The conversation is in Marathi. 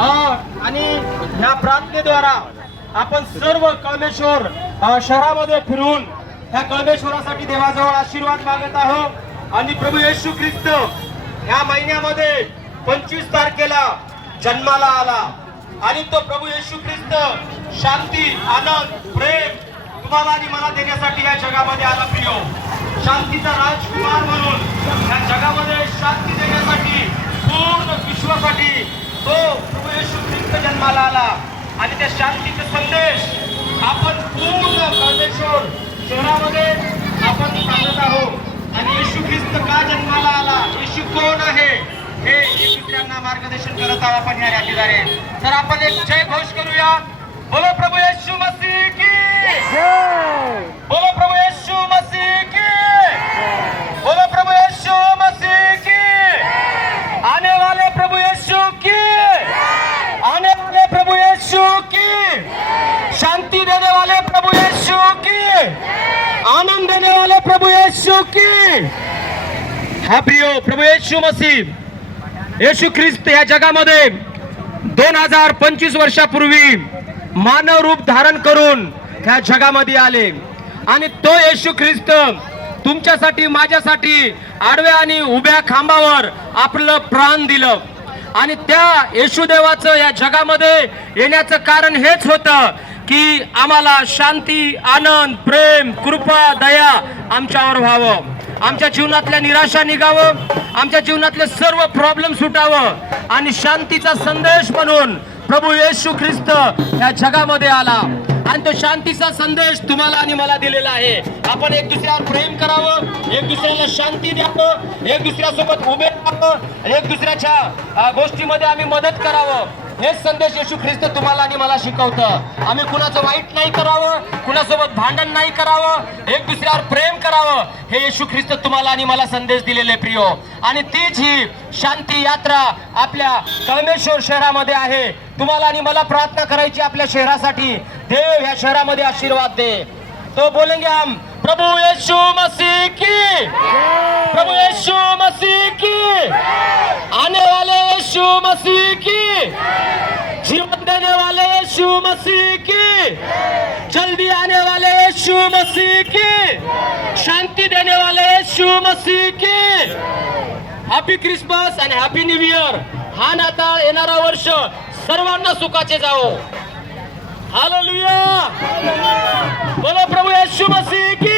आणि या प्रार्थनेद्वारा आपण सर्व कळमेश्वर शहरामध्ये फिरून ह्या कळमेश्वरासाठी देवाजवळ आशीर्वाद मागत आहोत। आणि प्रभू येशू ख्रिस्त ह्या महिन्यामध्ये 25 तारखेला जन्माला आला आणि तो प्रभू येशू ख्रिस्त शांती, आनंद, प्रेम तुम्हाला आणि मला देण्यासाठी या जगामध्ये आला। प्रियो, शांतीचा राजकुमार म्हणून या जगामध्ये शांती देण्यासाठी, पूर्ण विश्वासाठी तो प्रभू येशू ख्रिस्त जन्माला आला। आणि त्या शांतीचा संदेश आपण पूर्ण कळमेश्वर शहरामध्ये आपण सांगत आहोत। आणि येशू ख्रिस्त का जन्माला आला, येशू कोण आहे हे दुसऱ्यांना मार्गदर्शन करत आहोत आपण या रॅलीद्वारे। तर आपण एक जय घोष करूया, बोलो प्रभू येशू मसीह की जय, बोलो प्रभू येशू मसीह की, बोलो प्रभु यीशु मसीह की, आने वाले प्रभु यीशु की, आने वाले प्रभु यीशु की, शांति देने वाले प्रभु यीशु की, आनंद देने वाले प्रभु यीशु की। हा प्रियो, प्रभु येशू मसीह, येशू ख्रिस्त या जगामध्ये 2025 वर्षापूर्वी मानव रूप धारण करून ह्या जगामध्ये आले। आणि तो येशू ख्रिस्त तुमच्यासाठी, माझ्यासाठी आडव्या आणि उभ्या खांबावर आपलं प्राण दिलं। आणि त्या येशू देवाचं या जगामध्ये येण्याचं कारण हेच होतं की आम्हाला शांती, आनंद, प्रेम, कृपा, दया आमच्यावर व्हावं, आमच्या जीवनातल्या निराशा निघावं, आमच्या जीवनातले सर्व प्रॉब्लेम सुटावं। आणि शांतीचा संदेश म्हणून प्रभू येशू ख्रिस्त या जगामध्ये आला आणि तो शांतीचा संदेश तुम्हाला आणि मला दिलेला आहे। आपण एक दुसऱ्यावर प्रेम करावं, एक दुसऱ्याला शांती द्यावं, एक दुसऱ्यासोबत उभे राहावं, एक दुसऱ्याच्या गोष्टीमध्ये आम्ही मदत करावं। हेच संदेश येशू ख्रिस्त तुम्हाला आणि मला शिकवतं। आम्ही कुणाचं वाईट नाही करावं, कुणासोबत भांडण नाही करावं, एक दुसऱ्यावर प्रेम करावं, हे येशू ख्रिस्त तुम्हाला आणि मला संदेश दिलेले प्रियो। आणि तीच ही शांती यात्रा आपल्या कळमेश्वर शहरामध्ये आहे। तुम्हाला आणि मला प्रार्थना करायची आपल्या शहरासाठी, देव ह्या शहरामध्ये आशीर्वाद दे। तो बोलेंगे हम, प्रभु यीशु मसीह की, प्रभु यीशु मसीह की, आने वाले यीशु मसीह की, जीवन देने वाले यीशु मसीह की, जल्दी आने वाले यीशु मसीह की, शांति देने वाले यीशु मसीह की। हॅपी क्रिसमस आणि हॅपी न्यू इयर। हा नाताळ येणारा वर्ष सर्वांना सुखाचे जाओ। हालेलुया, बोलो प्रभु यीशु मसीह की।